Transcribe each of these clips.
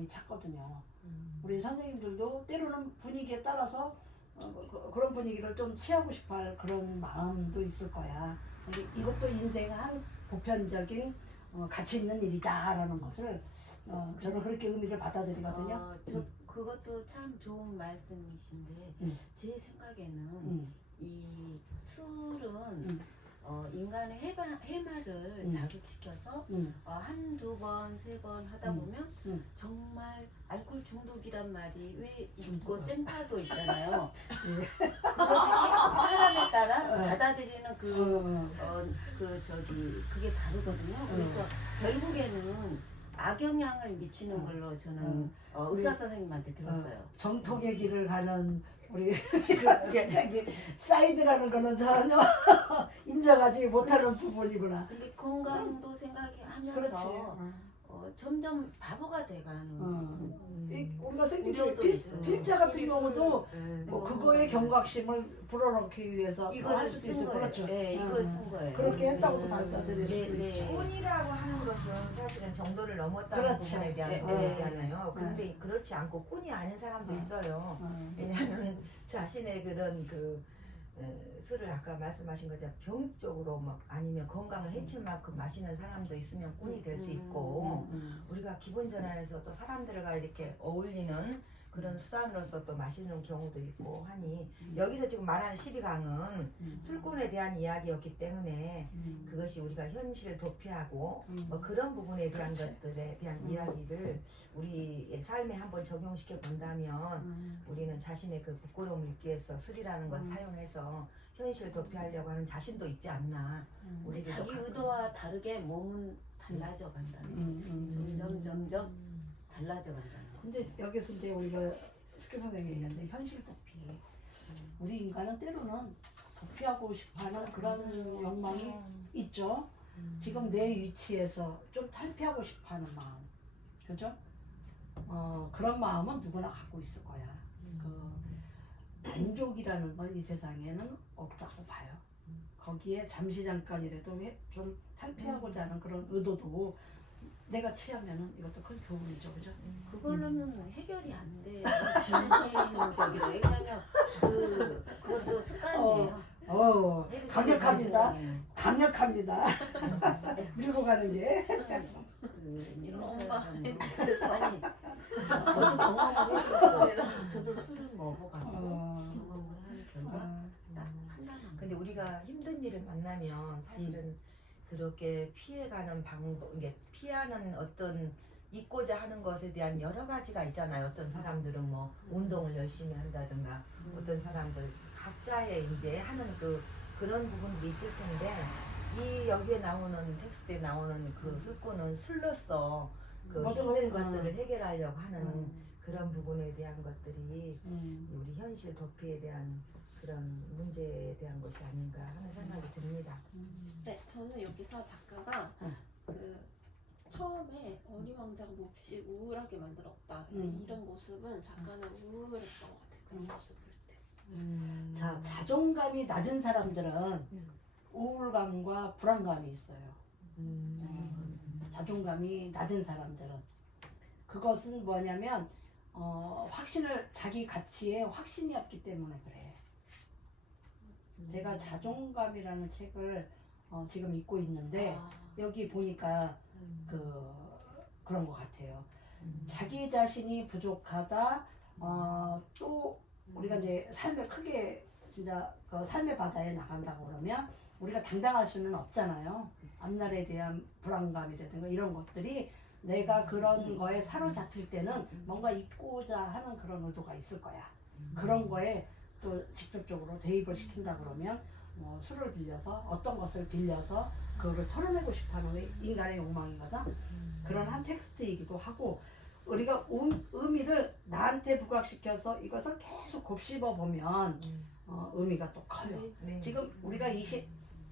많이 찾거든요. 우리 선생님들도 때로는 분위기에 따라서 그런 분위기를 좀 취하고 싶어할 그런 마음도 있을 거야. 이것도 인생의 한 보편적인 가치 있는 일이다라는 것을 저는 그렇게 의미를 받아들이거든요. 그것도 참 좋은 말씀이신데 제 생각에는 이 술은 인간의 해마를 자극시켜서 한두 번, 세 번 하다 보면 정말 알코올 중독이란 말이 왜 있고 센터도 있잖아요. 그것이 사람에 따라 받아들이는 그게 다르거든요. 그래서 결국에는 악영향을 미치는 걸로 저는 의사 선생님한테 들었어요. 정통의 길을 가는 우리 사이드라는 거는 전혀 인정하지 못하는 부분이구나. 근데 건강도 생각하면서 그렇지. 점점 바보가 돼가는 우리가 생긴 우려도 필자 같은 경우도 뭐 그거의 경각심을 불어넣기 위해서 이걸 할 수도 있어요. 그렇죠. 네, 이걸 쓴 거예요. 그렇게 했다고도 받아들일 수도 있죠. 꾼이라고 하는 것은 사실은 정도를 넘었다는 그렇지. 부분에 대한 네, 의미잖아요. 그런데 그렇지 않고 꾼이 아닌 사람도 있어요. 왜냐하면 자신의 그런 술을 아까 말씀하신 것처럼 병적으로 막 아니면 건강을 해칠 만큼 마시는 사람도 있으면 꾼이 될 수 있고 우리가 기본 전환에서 또 사람들과 이렇게 어울리는 그런 수단으로서 또 마시는 경우도 있고 하니 여기서 지금 말하는 12강은 술꾼에 대한 이야기였기 때문에 그것이 우리가 현실 도피하고 뭐 그런 부분에 대한 것들에 대한 이야기를 우리의 삶에 한번 적용시켜 본다면 우리는 자신의 그 부끄러움을 잊기 위해서 술이라는 걸 사용해서 현실 도피하려고 하는 자신도 있지 않나. 우리 자기 의도와 다르게 몸은 달라져 간다는 거죠. 점점 달라져 간다는 거죠. 근데 여기서 이제 우리가 숙교 선생님이 얘기하는데 현실 도피. 우리 인간은 때로는 도피하고 싶어하는 그런 욕망이 있죠. 지금 내 위치에서 좀 탈피하고 싶어하는 마음, 그죠? 그런 마음은 누구나 갖고 있을 거야. 만족이라는 건 이 세상에는 없다고 봐요. 거기에 잠시 잠깐이라도 좀 탈피하고자 하는 그런 의도도 내가 취하면은 이것도 큰 교훈이죠, 그죠? 그걸로는 해결이 안 돼요. 정신적으로. 왜냐면 그것도 습관이에요. 강력합니다. 강력합니다. 밀고 가는 게. 이런 사람은 아니 저도 경험을 했었어요. 저도 술을 먹어가지고 경험을 하는 결과 판단한 근데 우리가 힘든 일을 만나면 사실은 그렇게 피해가는 방법, 이게 피하는 어떤 잊고자 하는 것에 대한 여러 가지가 있잖아요. 어떤 사람들은 뭐 운동을 열심히 한다든가 어떤 사람들 각자의 이제 하는 그런 부분들이 있을 텐데 이 여기에 나오는 텍스트에 나오는 그 술꾼은 술로서 그 힘든 것들을 해결하려고 하는 그런 부분에 대한 것들이 우리 현실 도피에 대한 그런 문제에 대한 것이 아닌가 하는 생각이 듭니다. 네, 저는 여기서 작가가 처음에 어린 왕자가 몹시 우울하게 만들었다. 그래서 이런 모습은 작가는 우울했던 것 같아요. 그런 모습을 볼 때. 자, 자존감이 낮은 사람들은 우울감과 불안감이 있어요. 자존감이 낮은 사람들은 그것은 뭐냐면 자기 가치에 확신이 없기 때문에 그래. 제가 자존감이라는 책을 지금 읽고 있는데 여기 보니까 그런 것 같아요. 자기 자신이 부족하다. 또 우리가 이제 삶에 크게 진짜 그 삶의 바다에 나간다고 그러면 우리가 당당할 수는 없잖아요. 앞날에 대한 불안감이라든가 이런 것들이 내가 그런 거에 사로잡힐 때는 뭔가 잊고자 하는 그런 의도가 있을 거야. 그런 거에 또 직접적으로 대입을 시킨다 그러면 술을 빌려서 어떤 것을 빌려서 그거를 털어내고 싶어하는 인간의 욕망이거든. 그런 한 텍스트이기도 하고 우리가 의미를 나한테 부각시켜서 이것을 계속 곱씹어 보면 의미가 또 커요. 지금 우리가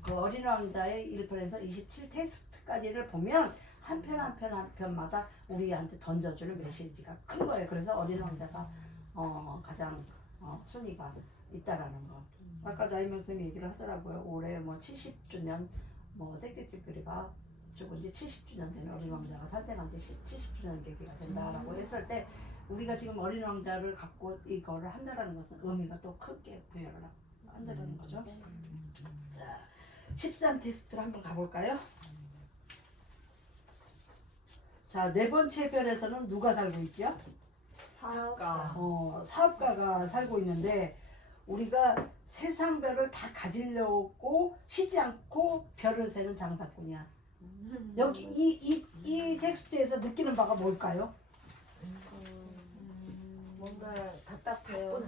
그 어린 왕자의 1편에서 27 텍스트까지를 보면 한 편 한 편마다 우리한테 던져주는 메시지가 큰 거예요. 그래서 어린 왕자가 가장 순위가 있다라는 거. 아까 자이명 선생님이 얘기를 하더라고요. 올해 뭐 70주년 뭐 생태집거리가 주고 이제 70주년 되는 어린 왕자가 탄생한 지 70주년 계기가 된다라고 했을 때 우리가 지금 어린 왕자를 갖고 이거를 한다라는 것은 의미가 또 크게 부여를 한다라는 거죠. 자, 13 테스트를 한번 가볼까요? 자, 네 번째 별에서는 누가 살고 있죠? 사업가. 사업가가 살고 있는데 우리가 세상 별을 다 가지려고 쉬지 않고 별을 세는 장사꾼이야. 여기 이 텍스트에서 느끼는 바가 뭘까요? 뭔가 답답해요.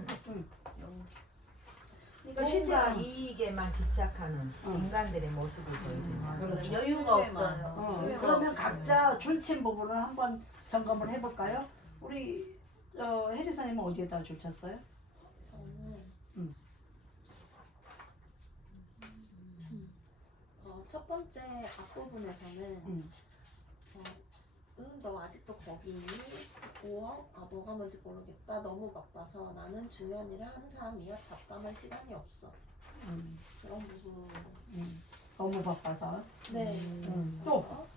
그러니까 쉬지 뭔가 않고 이익에만 집착하는 인간들의 모습을 보여주는. 그렇죠. 여유가 없어요. 그러면 각자 줄친 부분을 한번 점검을 해볼까요? 우리 혜리 선생님은 어디에다 줄쳤어요? 저는 첫 번째 앞부분에서는 너 아직도 거기 있니? 뭐가 뭔지 모르겠다. 너무 바빠서 나는 중요한 일을 하는 사람이야. 잡담할 시간이 없어. 그런 부분. 너무 바빠서. 네. 또?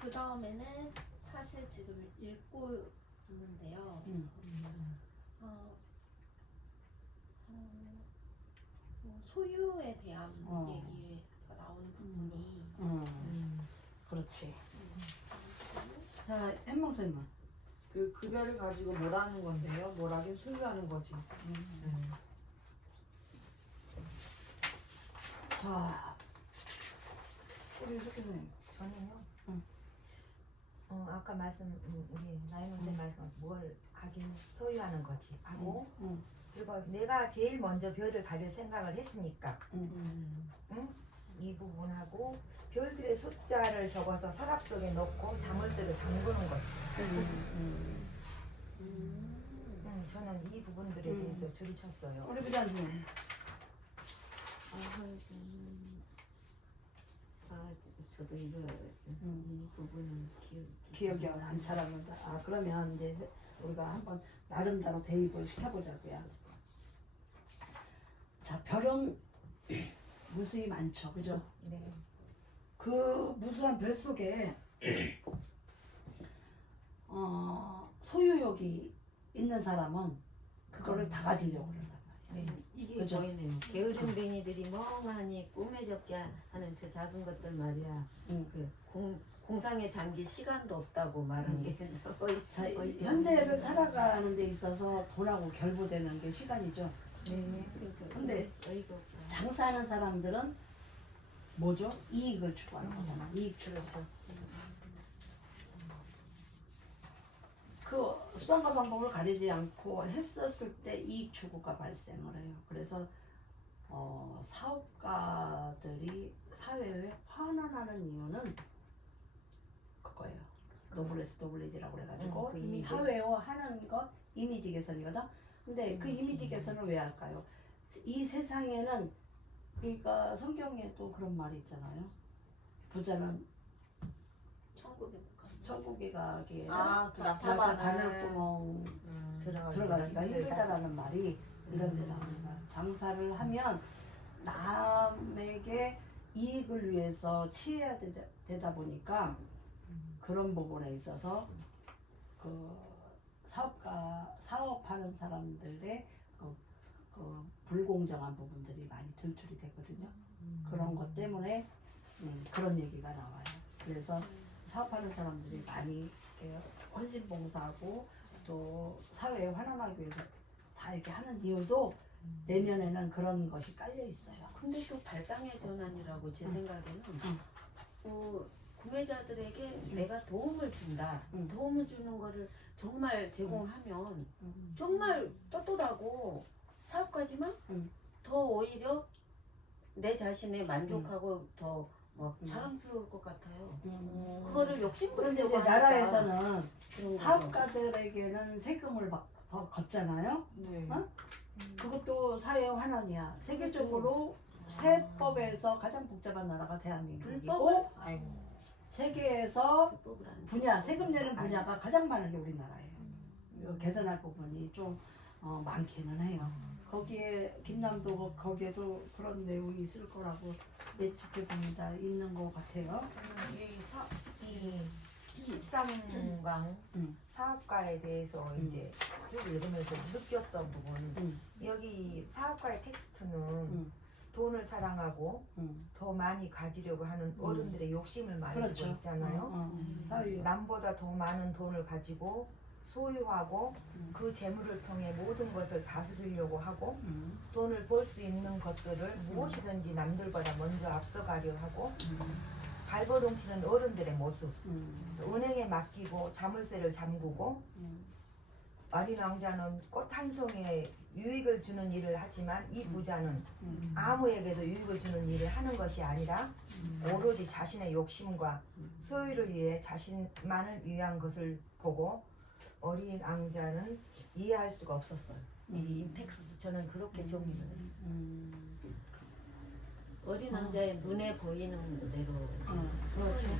그 다음에는 사실 지금 읽고 있는데요. 소유에 대한 얘기가 나오는 부분이 그렇지. 자, 햄몽 선생님. 그 급여를 가지고 뭐라는 건데요? 뭐라긴 소유하는 거지. 자, 우리 석희 선생님. 저는요. 응. 아까 우리 나영 선생 말씀 뭘 하긴 소유하는 거지 하고 그리고 내가 제일 먼저 별을 받을 생각을 했으니까 이 부분하고 별들의 숫자를 적어서 서랍 속에 넣고 자물쇠를 잠그는 거지. 저는 이 부분들에 대해서 줄이 쳤어요. 우리 부장님. 저도 이거 이 부분은 기억이 안 차라는데. 그러면 이제 우리가 한번 나름대로 대입을 시켜보자고요. 자, 별은 무수히 많죠, 그죠? 네. 그 무수한 별 속에 소유욕이 있는 사람은 그거를 다 가지려고 그런단 말이에요. 이게 그죠? 보이네요. 게으름뱅이들이 멍하니 꿈에 적게 하는 저 작은 것들 말이야. 그 공상에 잠길 시간도 없다고 말한 게 자, 현대를 살아가는 데 있어서 돈하고 결부되는 게 시간이죠. 근데 어이가 없다. 장사하는 사람들은 뭐죠? 이익을 추구하는 거잖아. 이익 추구. 그 수단과 방법을 가리지 않고 했었을 때 이익 추구가 발생을 해요. 그래서 사업가들이 사회에 환원하는 이유는 그거예요. 노블레스 노블리지라고 그래가지고 그 이미지. 사회화하는 것 이미지 개선이거든. 근데 그 이미지 개선을 왜 할까요? 이 세상에는 그러니까 성경에도 그런 말이 있잖아요. 부자는 천국에 가기에 바늘구멍 들어가기가 힘들다라는 말이 이런 데 나옵니다. 장사를 하면 남에게 이익을 위해서 취해야 되다 보니까 그런 부분에 있어서 그 사업하는 사람들의 그 불공정한 부분들이 많이 들출이 되거든요. 그런 것 때문에 그런 얘기가 나와요. 그래서 사업하는 사람들이 많이 이렇게 헌신봉사하고 또 사회에 환원하기 위해서 다 이렇게 하는 이유도 내면에는 그런 것이 깔려 있어요. 근데 또 발상의 전환이라고 제 생각에는 구매자들에게 내가 도움을 준다. 도움을 주는 거를 정말 제공하면 정말 떳떳하고 사업가지만 더 오히려 내 자신에 만족하고 더 막 자랑스러울 것 같아요. 그거를 그런데 욕심부리려고 이제 하니까 나라에서는 그런 거죠. 사업가들에게는 세금을 더 걷잖아요. 네. 그것도 사회 환원이야. 세계적으로 세법에서 가장 복잡한 나라가 대한민국이고 불법을 세계에서 불법을 안 분야 세금 내는 분야가 가장 많은 게 우리나라예요. 개선할 부분이 좀 많기는 해요. 거기에 김남도 거기에도 그런 내용이 있을 거라고 예측해 봅니다. 있는 것 같아요. 저는 이 13강 사업가에 대해서 이제 쭉 읽으면서 느꼈던 부분, 여기 사업가의 텍스트는 돈을 사랑하고 더 많이 가지려고 하는 어른들의 욕심을 말해주고 그렇죠. 있잖아요. 사유. 남보다 더 많은 돈을 가지고 소유하고 그 재물을 통해 모든 것을 다스리려고 하고 돈을 벌 수 있는 것들을 무엇이든지 남들보다 먼저 앞서가려 하고 발버둥치는 어른들의 모습, 은행에 맡기고 자물쇠를 잠그고 어린 왕자는 꽃 한 송이에 유익을 주는 일을 하지만 이 부자는 아무에게도 유익을 주는 일을 하는 것이 아니라 오로지 자신의 욕심과 소유를 위해 자신만을 위한 것을 보고 어린 왕자는 이해할 수가 없었어요. 이 텍스트 저는 그렇게 정리를 했어요. 어린 왕자의 눈에 보이는 대로 그렇죠. 저는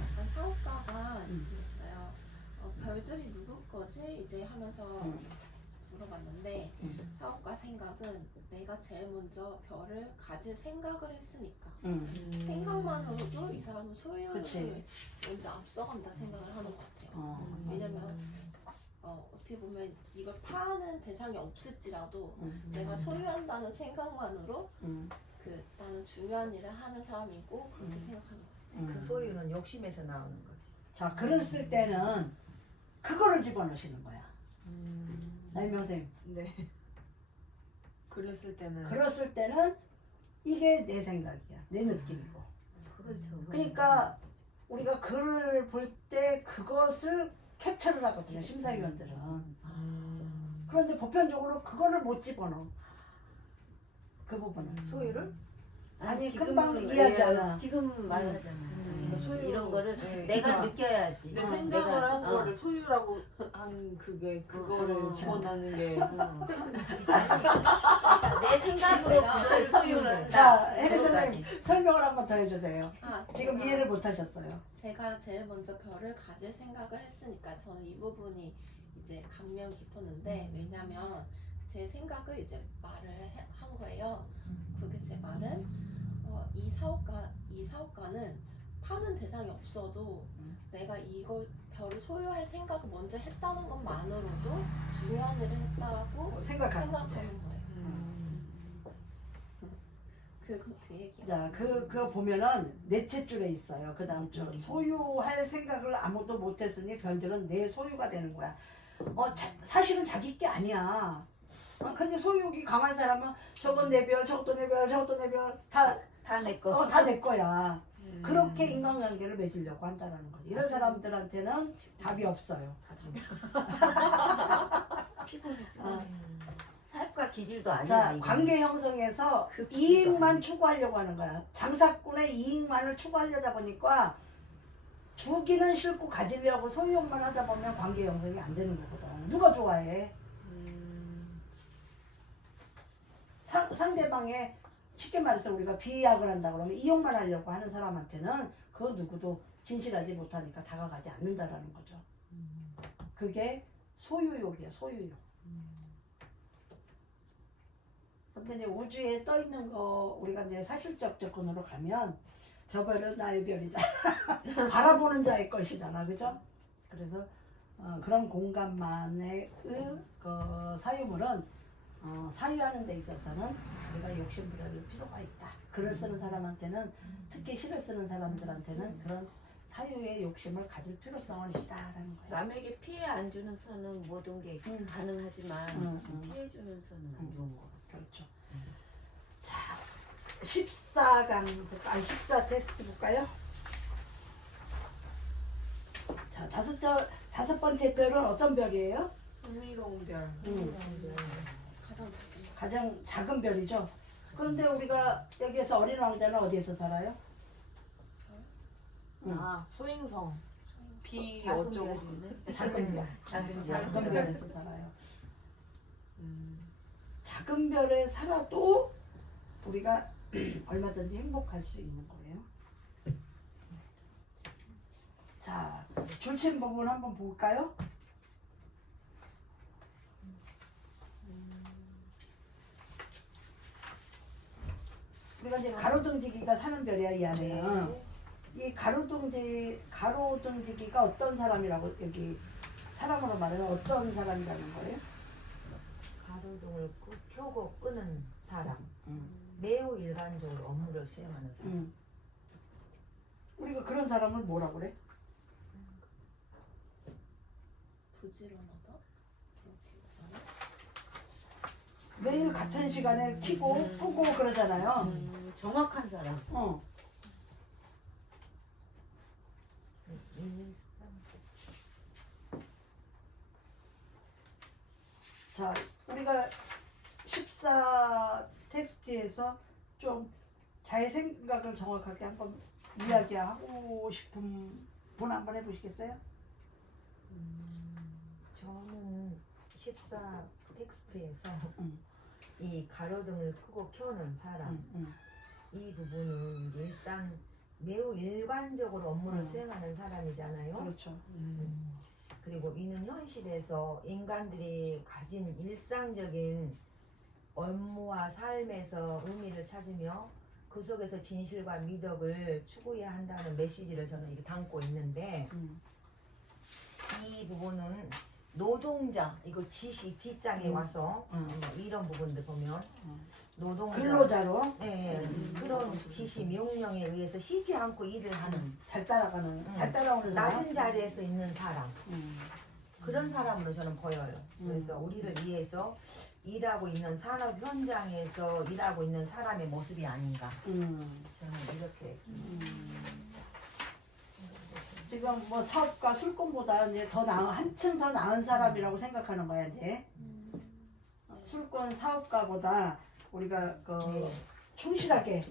약간 사업가가 있어요. 별들이 누구 거지? 이제 하면서 물어봤는데 사업가 생각은 내가 제일 먼저 별을 가질 생각을 했으니까 생각만으로도 이 사람은 소유를 그치. 먼저 앞서간다 생각을 하는 것 같아요. 왜냐면 어떻게 보면 이걸 파는 대상이 없을지라도 내가 소유한다는 생각만으로 그 나는 중요한 일을 하는 사람이고 그렇게 생각하는 것 같아요. 그 소유는 욕심에서 나오는 거지. 자, 글을 쓸 때는 그거를 집어넣으시는 거야. 나이명 선생님. 네. 글을 쓸 때는 글을 쓸 때는 이게 내 생각이야. 내 느낌이고. 그렇죠. 그러니까 우리가 글을 볼 때 그것을 캡처를 하거든요. 심사위원들은. 그런데 보편적으로 그거를 못 집어넣어. 그 부분은. 소유를? 아니, 지금 금방 이야기하잖아. 지금 말하잖아요. 소유, 이런 거를 네. 내가 그러니까 느껴야지. 내 생각을 내가, 한 거를 소유라고 한 그거를 집어넣는 게 그러니까 내 생각으로 그걸 소유를 자, 한다. 혜리 선생님 그거까지. 설명을 한번 더 해주세요. 지금 제가- 이해를 못 하셨어요. 제가 제일 먼저 별을 가질 생각을 했으니까 저는 이 부분이 이제 감명 깊었는데 왜냐면 제 생각을 이제 한 거예요. 그게 제 말은 이 사업가는 파는 대상이 없어도 내가 이걸 별을 소유할 생각을 먼저 했다는 것만으로도 중요한 일을 했다고 생각하는 생각하는 거죠. 거예요. 그 얘기요. 자, 그거 보면은 넷째 줄에 있어요. 그 다음 줄. 소유할 생각을 아무도 못했으니 별들은 내 소유가 되는 거야. 사실은 자기 게 아니야. 근데 소유욕이 강한 사람은 저건 내 별, 저것도 내 별, 저것도 내 별, 다 내 거. 다 내 거야. 그렇게 인간관계를 맺으려고 한다는 거지. 이런 사람들한테는 답이 없어요. 사업가 기질도 아니야. 자, 이거. 관계 형성에서 그 이익만 추구하려고 하는 거야. 장사꾼의 이익만을 추구하려다 보니까 주기는 싫고 가지려고 소유욕만 하다 보면 관계 형성이 안 되는 거거든. 누가 좋아해? 상대방의 쉽게 말해서 우리가 비약을 한다 그러면 이용만 하려고 하는 사람한테는 그 누구도 진실하지 못하니까 다가가지 않는다라는 거죠. 그게 소유욕이야, 소유욕. 근데 이제 우주에 떠 있는 거 우리가 이제 사실적 접근으로 가면 저 별은 나의 별이잖아. 바라보는 자의 것이잖아, 그죠? 그래서 그런 공간만의 그 사유물은 사유하는 데 있어서는 우리가 욕심 부릴 필요가 있다. 글을 쓰는 사람한테는 특히 시를 쓰는 사람들한테는 그런 사유의 욕심을 가질 필요성은 있다라는 거예요. 남에게 피해 안 주는 선은 모든 게 가능하지만 피해 주는 선은 안 좋은 거 같아. 그렇죠. 자, 14강 14 테스트 볼까요? 자, 다섯 번째 별은 어떤 별이에요? 흥미로운 별. 가장 작은 별이죠. 그런데 우리가 여기에서 어린 왕자는 어디에서 살아요? 소행성. 비 작은 어쩌고. 별이네. 작은 별에서 살아요. 음. 작은 별에 살아도 우리가 얼마든지 행복할 수 있는 거예요. 자, 줄친 부분 한번 볼까요? 우리가 이제 가로등지기가 사는 별이야 이 안에는. 이 가로등지기가 어떤 사람이라고 여기 사람으로 말하면 어떤 사람이라는 거예요? 가로등을 켜고 끄는 사람. 매우 일반적으로 업무를 수행하는 사람. 우리가 그런 사람을 뭐라 그래? 부지런하다? 그렇게 말하나? 매일 같은 시간에 켜고 끄고 그러잖아요. 정확한 사람. 자, 우리가 14 텍스트에서 좀 자의 생각을 정확하게 한번 이야기하고 싶은 분 한번 해보시겠어요? 저는 14 텍스트에서 음. 이 가로등을 끄고 켜는 사람 이 부분은 일단 매우 일관적으로 업무를 수행하는 사람이잖아요. 그렇죠. 그리고 이는 현실에서 인간들이 가진 일상적인 업무와 삶에서 의미를 찾으며 그 속에서 진실과 미덕을 추구해야 한다는 메시지를 저는 이렇게 담고 있는데 이 부분은 노동자 이거 지시 뒷장에 와서 이런 부분들 보면 노동자 근로자로 네, 그런 지시 명령에 의해서 쉬지 않고 일을 하는 잘 따라가는, 잘 따라오는 사람. 낮은 자리에서 있는 사람 그런 사람으로 저는 보여요. 그래서 우리를 위해서 일하고 있는 산업 현장에서 일하고 있는 사람의 모습이 아닌가 저는 이렇게 지금 뭐 사업가 술꾼보다 이제 더 한층 더 나은 사람이라고 생각하는 거야 이제. 술꾼 사업가보다 우리가 그 충실하게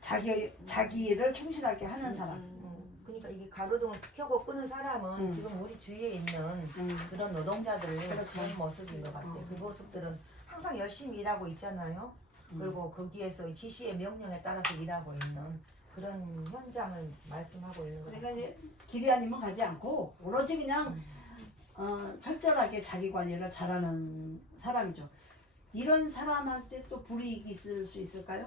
자기 일을 충실하게 하는 사람. 그러니까 이게 가로등을 켜고 끄는 사람은 지금 우리 주위에 있는 그런 노동자들을 그렇죠. 그런 모습인 것 같아요. 그 모습들은 항상 열심히 일하고 있잖아요. 그리고 거기에서 지시의 명령에 따라서 일하고 있는 그런 현장을 말씀하고 있는 것 그러니까 같아요. 이제 길이 아니면 가지 않고 오로지 그냥 철저하게 자기 관리를 잘하는 사람이죠. 이런 사람한테 또 불이익이 있을 수 있을까요?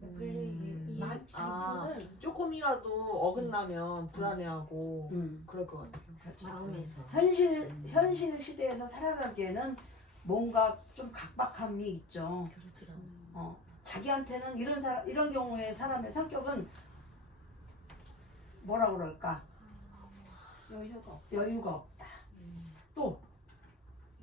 불리기 많지. 분은 조금이라도 어긋나면 불안해하고 그럴 것 같아요. 마음에서. 현실 시대에서 살아가기에는 뭔가 좀 각박함이 있죠. 그렇죠. 자기한테는 이런 경우에 사람의 성격은 뭐라 그럴까? 여유가 없다. 또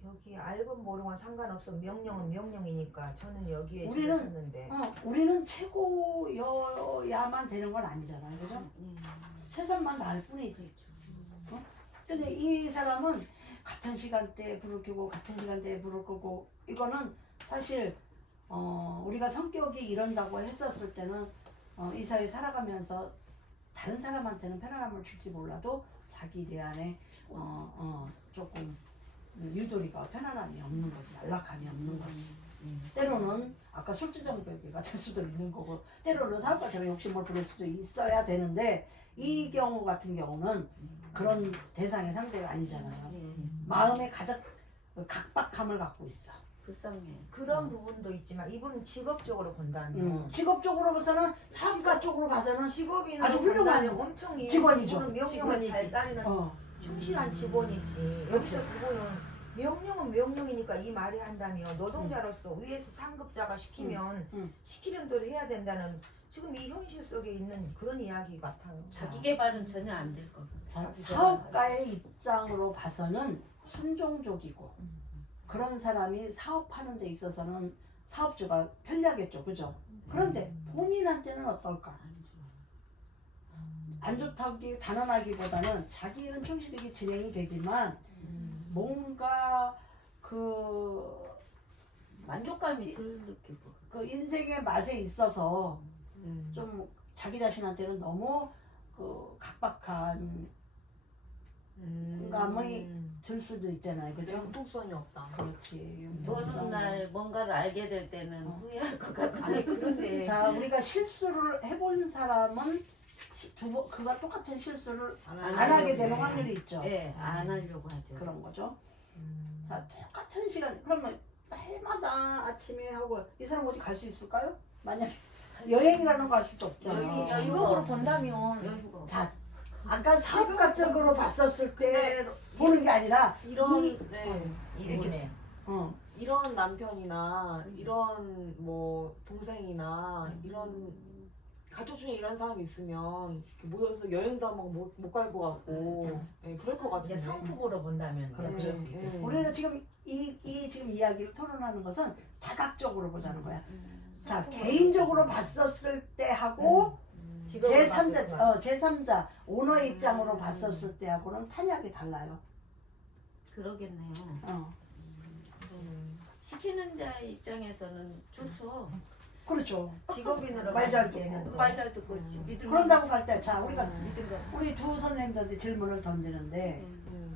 여기 알건 모르건 상관없어. 명령은 명령이니까 저는 여기에 우리는 셨는데 우리는 최고여야만 되는 건 아니잖아요, 그죠? 최선만 다할 뿐이지. 근데 이 사람은 같은 시간대에 불을 켜고 같은 시간대에 불을 끄고 이거는 사실 우리가 성격이 이런다고 했었을 때는 이 사회 살아가면서 다른 사람한테는 편안함을 줄지 몰라도 자기 내 안에 조금 유도리가 편안함이 없는 거지, 안락함이 없는 거지. 때로는 아까 술주정뱅이가 될 수도 있는 거고 때로는 사업가처럼 욕심을 부릴 수도 있어야 되는데 이 경우 같은 경우는 그런 대상의 상대가 아니잖아요. 마음에 가득 각박함을 갖고 있어. 불쌍해. 그런 부분도 있지만 이분은 직업적으로 본다면 직업적으로 봐서는 사업가 쪽으로 봐서는 직업인으로 아주 훌륭한 본다면 엄청 직원이죠. 이분은 명령을 직원이지. 잘 따르는 충실한 직원이지. 여기서 그분은 명령은 명령이니까 이 말이 한다면 노동자로서 위에서 상급자가 시키면 시키는 대로 해야 된다는 지금 이 현실 속에 있는 그런 이야기 같아요. 자기 개발은 전혀 안 될 것 같아. 사업가의 입장으로 봐서는 순종적이고 그런 사람이 사업하는 데 있어서는 사업주가 편리하겠죠, 그죠? 그런데 본인한테는 어떨까? 안 좋다기 단언하기보다는 자기 일은 충실하게 진행이 되지만 뭔가 만족감이 덜 느끼고. 그 인생의 맛에 있어서 좀 자기 자신한테는 너무 각박한 감이 들 수도 있잖아요, 그죠? 융통성이 없다. 그렇지. 어느 날 뭔가를 알게 될 때는 후회할 것 같아. 아니 그런데 자, 우리가 실수를 해본 사람은 그가 똑같은 실수를 안 하게 되는 확률이 있죠. 네, 안 하려고 하죠. 그런 거죠. 자, 똑같은 시간, 그러면 날마다 아침에 하고 이 사람 어디 갈 수 있을까요? 만약에 여행이라는 거 할 수도 없잖아요. 여유가 직업으로 없어요. 본다면 여유가 없어. 자, 아까 사업가적으로 봤었을 때 보는 게 아니라 이런 이- 네. 이분에 이런 남편이나 이런 뭐 동생이나 이런 가족 중에 이런 사람이 있으면 이렇게 모여서 여행도 한번 못 갈 것 같고 네, 그럴 것 이제 같은데. 성품으로 본다면 그렇죠. 그럴 수 있겠지. 우리는 지금 지금 이야기를 토론하는 것은 다각적으로 보자는 거야. 자, 개인적으로 봤었을 때 하고 직업으로 봤을 때 제3자 오너의 입장으로 봤었을 때하고는 판이하게 달라요. 그러겠네요. 어. 시키는 자의 입장에서는 좋죠. 그렇죠. 직업인으로 말 잘 봤을 때는 또 말 잘 듣고 있지. 믿음. 그런다고 할 때, 자, 우리가 믿음 가. 우리 두 선생님들한테 질문을 던지는데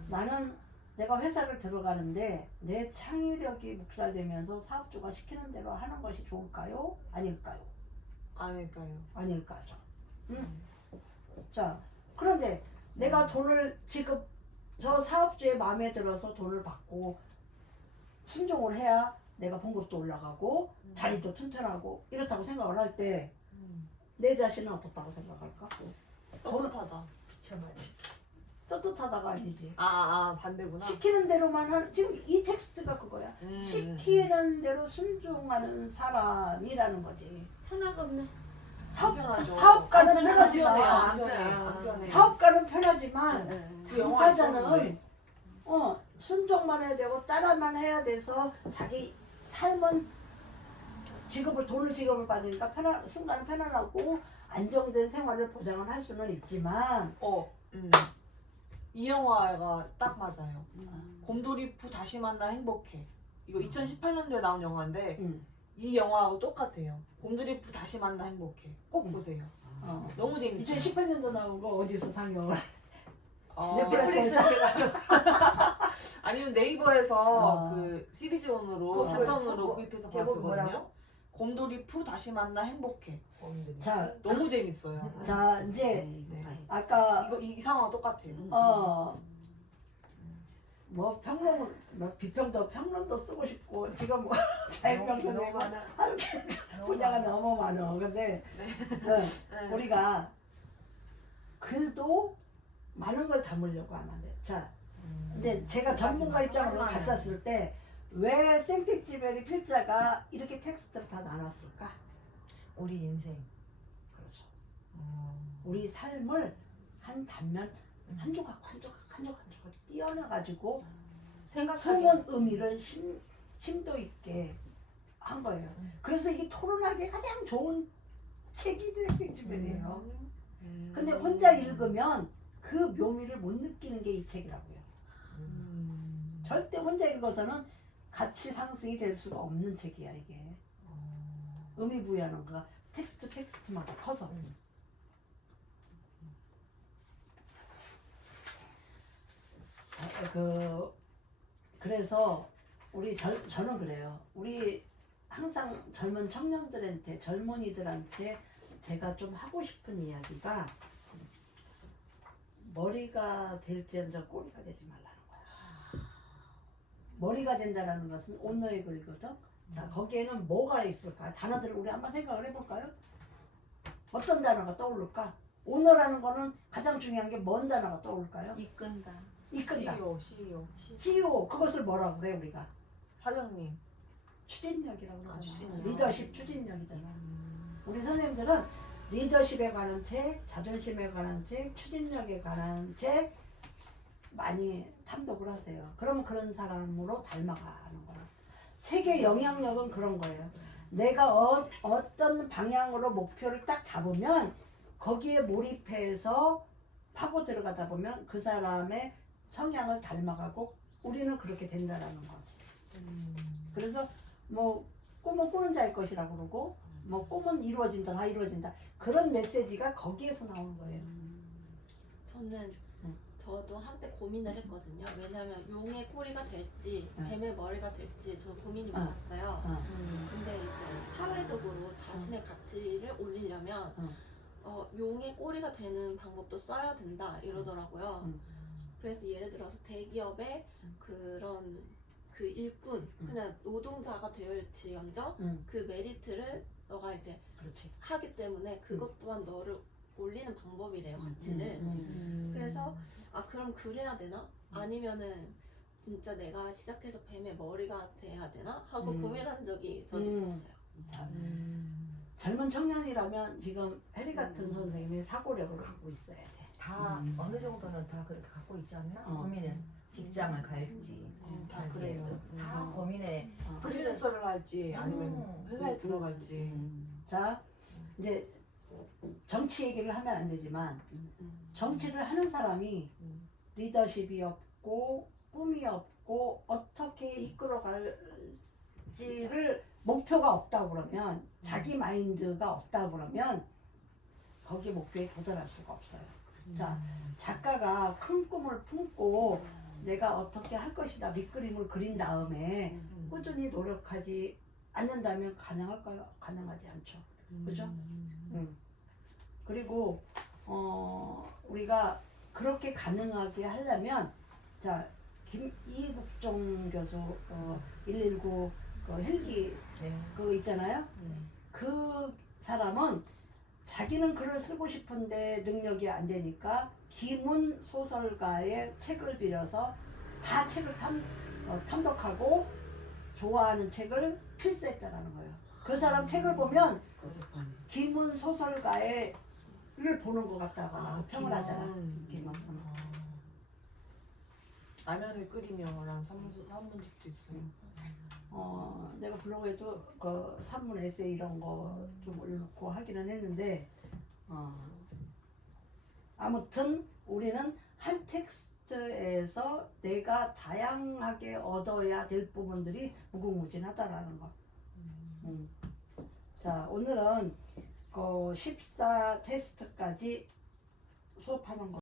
나는 내가 회사를 들어가는데 내 창의력이 묵살되면서 사업주가 시키는 대로 하는 것이 좋을까요? 아닐까요? 아닐까요? 아닐까요? 응? 자, 그런데 내가 돈을 지금 저 사업주의 마음에 들어서 돈을 받고 순종을 해야 내가 봉급도 올라가고 자리도 튼튼하고 이렇다고 생각을 할 때 내 자신은 어떻다고 생각할까? 떳떳하다. 비춰맞지. 떳떳하다가 아니지. 반대구나. 시키는 대로만 하는, 지금 이 텍스트가 그거야. 시키는 대로 순종하는 사람이라는 거지. 편하겠네. 편하죠. 사업가는 안 편하지만 편해요. 안 편해. 안 편해. 사업가는 편하지만 그 영화 당사자는 있었는데. 순종만 해야 되고 따라만 해야 돼서 자기 삶은 직업을 받으니까 순간은 편안하고 안정된 생활을 보장을 할 수는 있지만 이 영화가 딱 맞아요. 곰돌이푸 다시 만나 행복해. 이거 2018년도에 나온 영화인데 이 영화하고 똑같아요. 곰돌이푸 다시 만나 행복해. 꼭 보세요. 너무 재밌어요. 2018년도 나온 거 어디서 상영을 넷플릭스 넷플릭스에서 아니면 네이버에서 아. 그 시리즈온으로 그거 사편으로 그거 구입해서 제목이 봤거든요. 뭐라고? 곰돌이푸 다시 만나 행복해. 자, 너무 재밌어요. 자 이제 네. 아까 이거 이 상황 똑같아요. 뭐 평론, 뭐 비평도 평론도 쓰고 싶고 지금 뭐 자유평도 너무 내고 많아. 분야가 너무 많아. 근데 우리가 글도 많은 걸 담으려고 하면 안 돼. 자, 이제 제가 전문가 입장으로 봤었을 때 왜 생텍쥐베리 필자가 이렇게 텍스트를 다 나눴을까? 우리 인생. 그렇죠. 우리 삶을 한 단면 한 조각 띄어내가지고 생각하기. 숨은 의미를 심도 있게 한 거예요. 그래서 이게 토론하기에 가장 좋은 책이 생텍쥐베리예요. 근데 혼자 읽으면 그 묘미를 못 느끼는 게 이 책이라고요. 절대 혼자 읽어서는 가치 상승이 될 수가 없는 책이야 이게. 의미 부여하는 거가 텍스트마다 커서. 그래서 저는 그래요. 우리 항상 젊은 청년들한테, 젊은이들한테 제가 좀 하고 싶은 이야기가 머리가 될지언정 꼬리가 되지 말라는 거야. 머리가 된다는 것은 오너의 글이거든. 자, 거기에는 뭐가 있을까? 단어들을 우리 한번 생각을 해볼까요? 어떤 단어가 떠오를까? 오너라는 거는 가장 중요한 게 뭔 단어가 떠오를까요? 이끈다. 이끈다. CEO. CEO. 그것을 뭐라고 그래 우리가? 사장님. 추진력이라고 그러잖아. 추진력. 리더십 추진력이잖아. 우리 선생님들은 리더십에 관한 책, 자존심에 관한 책, 추진력에 관한 책 많이 탐독을 하세요. 그러면 그런 사람으로 닮아가는 거야. 책의 영향력은 그런 거예요. 내가 어떤 방향으로 목표를 딱 잡으면 거기에 몰입해서 파고 들어가다 보면 그 사람의 성향을 닮아가고 우리는 그렇게 된다라는 거지. 그래서 뭐 꿈은 꾸는 자의 것이라고 그러고 뭐 꿈은 이루어진다, 다 이루어진다. 그런 메시지가 거기에서 나오는 거예요. 저도 한때 고민을 했거든요. 왜냐면 용의 꼬리가 될지 응. 뱀의 머리가 될지 저 고민이 많았어요. 근데 이제 사회적으로 자신의 가치를 올리려면 용의 꼬리가 되는 방법도 써야 된다 이러더라고요. 그래서 예를 들어서 대기업의 그런 그 일꾼 그냥 노동자가 되었지언정 그 메리트를 너가 이제 그렇지. 하기 때문에 그것 또한 너를 올리는 방법이래요, 가치를. 그래서 아 그럼 그래야 되나? 아니면은 진짜 내가 시작해서 뱀의 머리가 돼야 되나? 하고 고민한 적이 전 있었어요. 자, 젊은 청년이라면 지금 해리 같은 선생님이 사고력을 갖고 있어야 돼. 다 어느 정도는 다 그렇게 갖고 있지 않나? 고민은 직장을 갈지 다 그래요. 다 고민에 프리랜서를 할지 아니면 회사에 들어갈지. 자, 이제 정치 얘기를 하면 안 되지만 정치를 하는 사람이 리더십이 없고 꿈이 없고 어떻게 이끌어갈지를 목표가 없다 그러면 자기 마인드가 없다 그러면 거기 목표에 도달할 수가 없어요. 자, 작가가 큰 꿈을 품고 내가 어떻게 할 것이다 밑그림을 그린 다음에 꾸준히 노력하지 않는다면 가능할까요? 가능하지 않죠. 그죠? 그리고 우리가 그렇게 가능하게 하려면 자 이국종 교수 119 그 헬기 그거 있잖아요. 그 사람은 자기는 글을 쓰고 싶은데 능력이 안 되니까 김훈 소설가의 책을 빌려서 다 책을 탐독하고 좋아하는 책을 필수했다라는 거예요. 그 사람 책을 보면 김훈 소설가의 를 보는 것 같다고 평을 하잖아. 김훈. 라면을 끓이며라는 산문집도 있어요. 내가 블로그에도 그 산문 에세이 이런 거 좀 올려놓고 하기는 했는데 아무튼 우리는 한 텍스트에서 내가 다양하게 얻어야 될 부분들이 무궁무진하다라는 거. 자, 오늘은 그 14 테스트까지 수업하는 거.